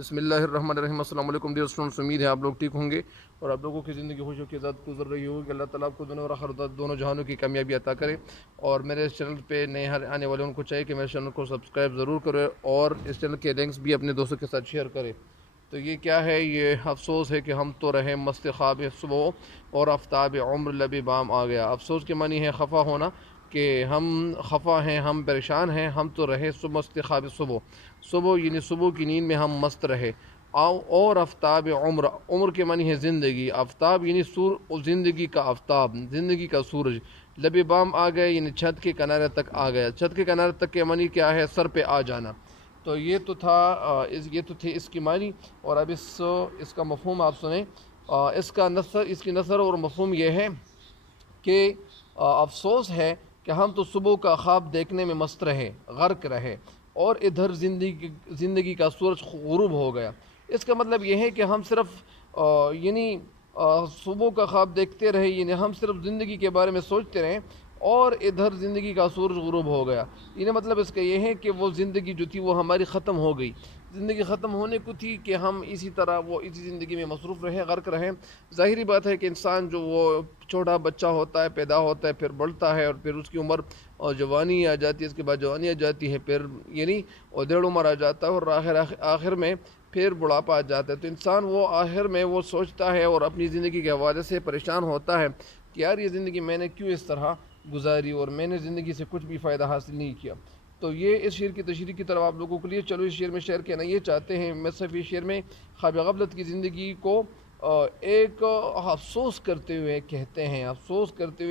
بسم اللہ الرحمن الرحیم۔ السلام علیکم ڈیئر اسٹوڈنٹس، امید ہے آپ لوگ ٹھیک ہوں گے اور آپ لوگوں کی زندگی خوشیوں کے ساتھ گزر رہی ہوگی کہ اللہ تعالیٰ آپ کو دنیا اور آخرت دونوں جہانوں کی کامیابی عطا کرے۔ اور میرے اس چینل پہ نئے آنے والے ان کو چاہیے کہ میرے چینل کو سبسکرائب ضرور کرے اور اس چینل کے لنکس بھی اپنے دوستوں کے ساتھ شیئر کرے۔ تو یہ کیا ہے؟ یہ افسوس ہے کہ ہم تو رہے مست خواب صبح اور آفتاب عمر لبِ بام آ گیا۔ افسوس کے معنی ہے خفا ہونا، کہ ہم خفا ہیں، ہم پریشان ہیں، ہم تو رہے مست خواب صبح یعنی صبح کی نیند میں ہم مست رہے۔ اور آفتاب عمر، عمر کے معنی ہے زندگی، آفتاب یعنی زندگی کا آفتاب، زندگی کا سورج۔ لب بام آ گئے یعنی چھت کے کنارے تک آ گیا۔ چھت کے کنارے تک کے معنی کیا ہے؟ سر پہ آ جانا۔ تو یہ تو تھا یہ تو تھے اس کی معنی، اور اب اس کا مفہوم آپ سنیں۔ اس کی نثر اور مفہوم یہ ہے کہ افسوس ہے کہ ہم تو صبح کا خواب دیکھنے میں مست رہے، غرق رہے، اور ادھر زندگی کا سورج غروب ہو گیا۔ اس کا مطلب یہ ہے کہ ہم صرف یعنی صبح کا خواب دیکھتے رہے، یعنی ہم صرف زندگی کے بارے میں سوچتے رہے اور ادھر زندگی کا سورج غروب ہو گیا۔ یعنی مطلب اس کا یہ ہے کہ وہ زندگی جو تھی وہ ہماری ختم ہو گئی۔ زندگی ختم ہونے کو تھی کہ ہم اسی طرح اسی زندگی میں مصروف رہے، غرق رہے۔ ظاہری بات ہے کہ انسان جو وہ چھوٹا بچہ ہوتا ہے، پیدا ہوتا ہے، پھر بڑھتا ہے اور پھر اس کی عمر اور جوانی آ جاتی ہے، اس کے بعد جوانی آ جاتی ہے، پھر یعنی ادھیڑ عمر آ جاتا ہے، اور آخر میں پھر بڑھاپا آ جاتا ہے۔ تو انسان وہ آخر میں وہ سوچتا ہے اور اپنی زندگی کے حوالے سے پریشان ہوتا ہے کہ یار یہ زندگی میں نے کیوں اس طرح گزاری اور میں نے زندگی سے کچھ بھی فائدہ حاصل نہیں کیا۔ تو یہ اس شعر کی تشریح کی طرف آپ لوگوں کے لیے چلو اس شعر میں شعر کہنا یہ چاہتے ہیں، میں صرف اس شعر میں خواب غفلت کی زندگی کو ایک افسوس کرتے ہوئے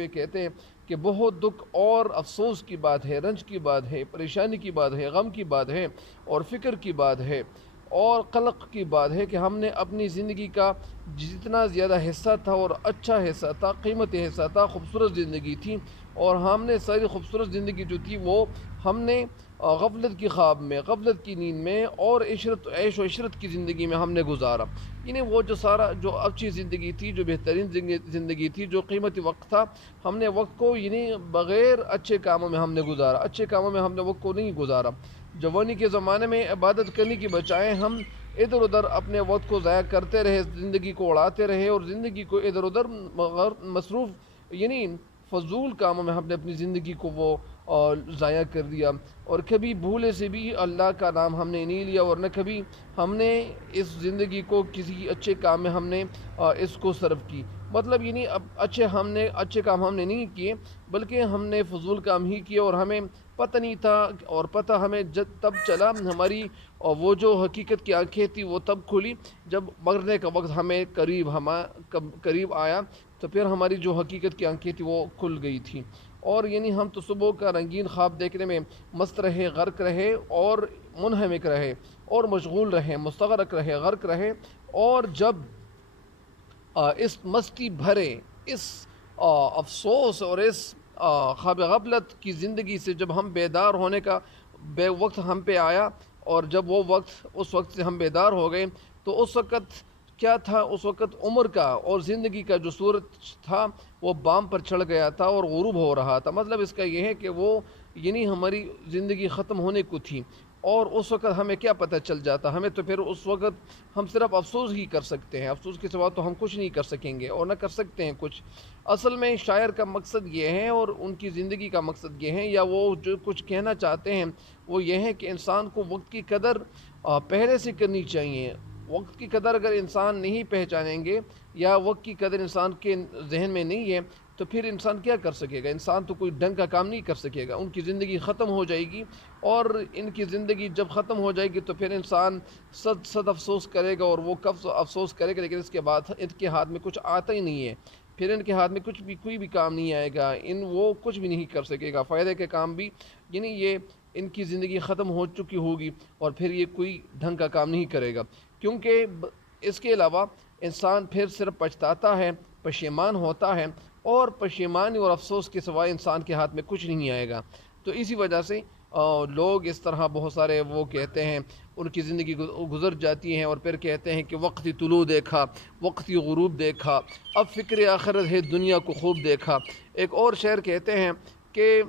کہتے ہیں کہ بہت دکھ اور افسوس کی بات ہے، رنج کی بات ہے، پریشانی کی بات ہے، غم کی بات ہے، اور فکر کی بات ہے، اور قلق کی بات ہے کہ ہم نے اپنی زندگی کا جتنا زیادہ حصہ تھا اور اچھا حصہ تھا، قیمتی حصہ تھا، خوبصورت زندگی تھی، اور ہم نے ساری خوبصورت زندگی جو تھی وہ ہم نے غفلت کی خواب میں، غفلت کی نیند میں اور عیش و عشرت کی زندگی میں ہم نے گزارا۔ یعنی وہ جو اچھی زندگی تھی، جو بہترین زندگی تھی، جو قیمتی وقت تھا، ہم نے وقت کو یعنی بغیر اچھے کاموں میں ہم نے گزارا، اچھے کاموں میں ہم نے وقت کو نہیں گزارا۔ جوانی کے زمانے میں عبادت کرنے کی بجائے ہم ادھر ادھر اپنے وقت کو ضائع کرتے رہے، زندگی کو اڑاتے رہے، اور زندگی کو ادھر ادھر مصروف یعنی فضول کاموں میں ہم نے اپنی زندگی کو وہ ضائع کر دیا، اور کبھی بھولے سے بھی اللہ کا نام ہم نے نہیں لیا، اور نہ کبھی ہم نے اس زندگی کو کسی اچھے کام میں ہم نے اس کو صرف کی۔ مطلب یعنی اچھے کام ہم نے نہیں کیے، بلکہ ہم نے فضول کام ہی کیے، اور ہمیں پتہ نہیں تھا، اور پتہ ہمیں تب چلا، ہماری وہ جو حقیقت کی آنکھیں تھی وہ تب کھلی جب مرنے کا وقت ہمیں قریب آیا، تو پھر ہماری جو حقیقت کی آنکھیں تھی وہ کھل گئی تھی۔ اور یعنی ہم تو صبح کا رنگین خواب دیکھنے میں مست رہے، غرق رہے، اور منہمک رہے، اور مشغول رہے، مستغرق رہے، غرق رہے، اور جب اس مستی بھرے، اس افسوس اور اس خواب غفلت کی زندگی سے جب ہم بیدار ہونے کا وقت ہم پہ آیا، اور جب اس وقت سے ہم بیدار ہو گئے، تو اس وقت کیا تھا؟ اس وقت عمر کا اور زندگی کا جو سورج تھا وہ بام پر چڑھ گیا تھا اور غروب ہو رہا تھا۔ مطلب اس کا یہ ہے کہ وہ یعنی ہماری زندگی ختم ہونے کو تھی، اور اس وقت ہمیں کیا پتہ چل جاتا؟ ہمیں تو پھر اس وقت ہم صرف افسوس ہی کر سکتے ہیں، افسوس کے سوا تو ہم کچھ نہیں کر سکیں گے اور نہ کر سکتے ہیں کچھ۔ اصل میں شاعر کا مقصد یہ ہے، اور ان کی زندگی کا مقصد یہ ہے، یا وہ جو کچھ کہنا چاہتے ہیں وہ یہ ہے کہ انسان کو وقت کی قدر پہلے سے کرنی چاہیے۔ وقت کی قدر اگر انسان نہیں پہچانیں گے، یا وقت کی قدر انسان کے ذہن میں نہیں ہے، تو پھر انسان کیا کر سکے گا؟ انسان تو کوئی ڈھنگ کا کام نہیں کر سکے گا، ان کی زندگی ختم ہو جائے گی، اور ان کی زندگی جب ختم ہو جائے گی تو پھر انسان صد افسوس کرے گا، اور وہ کب افسوس کرے گا، لیکن اس کے بعد ان کے ہاتھ میں کچھ آتا ہی نہیں ہے، پھر ان کے ہاتھ میں کوئی بھی کام نہیں آئے گا، وہ کچھ بھی نہیں کر سکے گا، فائدے کے کام بھی، یعنی یہ ان کی زندگی ختم ہو چکی ہوگی، اور پھر یہ کوئی ڈھنگ کا کام نہیں کرے گا، کیونکہ اس کے علاوہ انسان پھر صرف پچھتاتا ہے، پشیمان ہوتا ہے، اور پشیمانی اور افسوس کے سوائے انسان کے ہاتھ میں کچھ نہیں آئے گا۔ تو اسی وجہ سے لوگ اس طرح بہت سارے وہ کہتے ہیں، ان کی زندگی گزر جاتی ہیں، اور پھر کہتے ہیں کہ وقتی طلوع دیکھا، وقتی غروب دیکھا، اب فکر آخرت ہے دنیا کو خوب دیکھا۔ ایک اور شعر کہتے ہیں کہ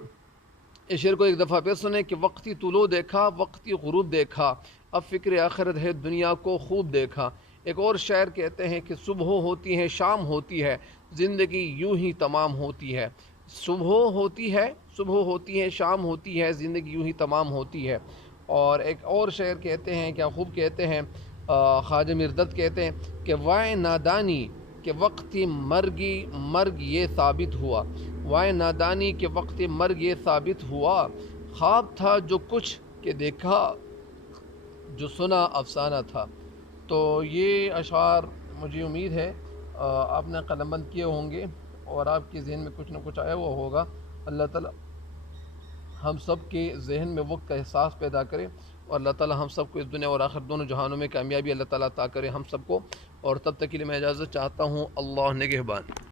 اس شعر کو ایک دفعہ پھر سنیں کہ وقتی طلوع دیکھا، وقتی غروب دیکھا، اب فکر آخرت ہے دنیا کو خوب دیکھا۔ ایک اور شاعر کہتے ہیں کہ صبح ہوتی ہے شام ہوتی ہے زندگی یوں ہی تمام ہوتی ہے۔ صبح ہوتی ہے شام ہوتی ہے زندگی یوں ہی تمام ہوتی ہے۔ اور ایک اور شعر کہتے ہیں، کیا خوب کہتے ہیں، خواجہ مردد کہتے ہیں کہ وائے نادانی کہ وقت مرگ یہ ثابت ہوا، وائے نادانی کہ وقت مرگ یہ ثابت ہوا، خواب تھا جو کچھ کہ دیکھا جو سنا افسانہ تھا۔ تو یہ اشعار مجھے امید ہے آپ نے قلم بند کیے ہوں گے اور آپ کے ذہن میں کچھ نہ کچھ آیا ہوا ہوگا۔ اللہ تعالیٰ ہم سب کے ذہن میں وقت کا احساس پیدا کرے، اور اللہ تعالیٰ ہم سب کو اس دنیا اور آخر دونوں جہانوں میں کامیابی اللہ تعالیٰ عطا کرے ہم سب کو۔ اور تب تک کے لیے میں اجازت چاہتا ہوں، اللہ نگہبان۔